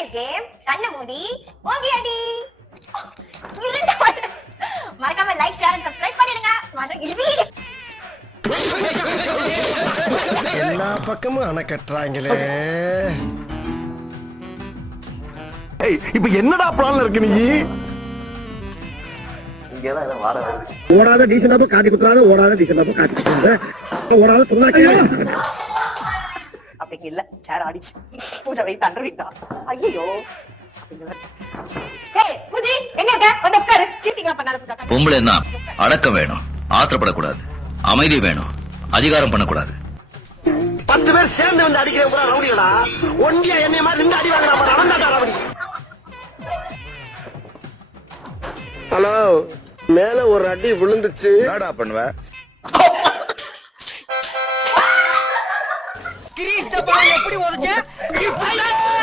Surprise game. கண்ண மூடி ஓங்கி அடி. மறக்காம லைக், ஷேர் and subscribe பண்ணிடுங்க. எல்லா பக்கமும் அணை கட்டுறாங்களே. இப்ப என்னடா பிளான்ல இருக்கு நீ? ஓடாத டீசெண்டாப்ப காட்டி குத்துறாத, ஓடாத டீசெண்டாப்ப காட்டி குத்துறாத, ஓடாத சொன்னாக்கே அப்படிங்க இல்ல. சேர் ஆடிச்சு. பூஜா வெயிட் பண்றீங்களா? ஐயோ பூஜி எங்க இருக்க? வந்து உட்காரு. சீட்டிங் பண்ணாத பூஜா. பொம்பளைன்னா அடக்கம் வேணும், ஆத்திரப்படக்கூடாது, அமைதி வேணும், அதிகாரம் பண்ணக்கூடாது. 10 பேர் சேர்ந்து வந்து அடிக்கிறவங்க ரவுடிகளா? ஒண்டியா என்னைய மாதிரி நின்று அடி வாங்குறாங்க. அவன் தான் ரவுடி. ஹலோ, மேல ஒரு அடி விழுந்துச்சு. என்னடா பண்ணுவ? கிரீஷ் பால் எப்படி ஓடுச்சு?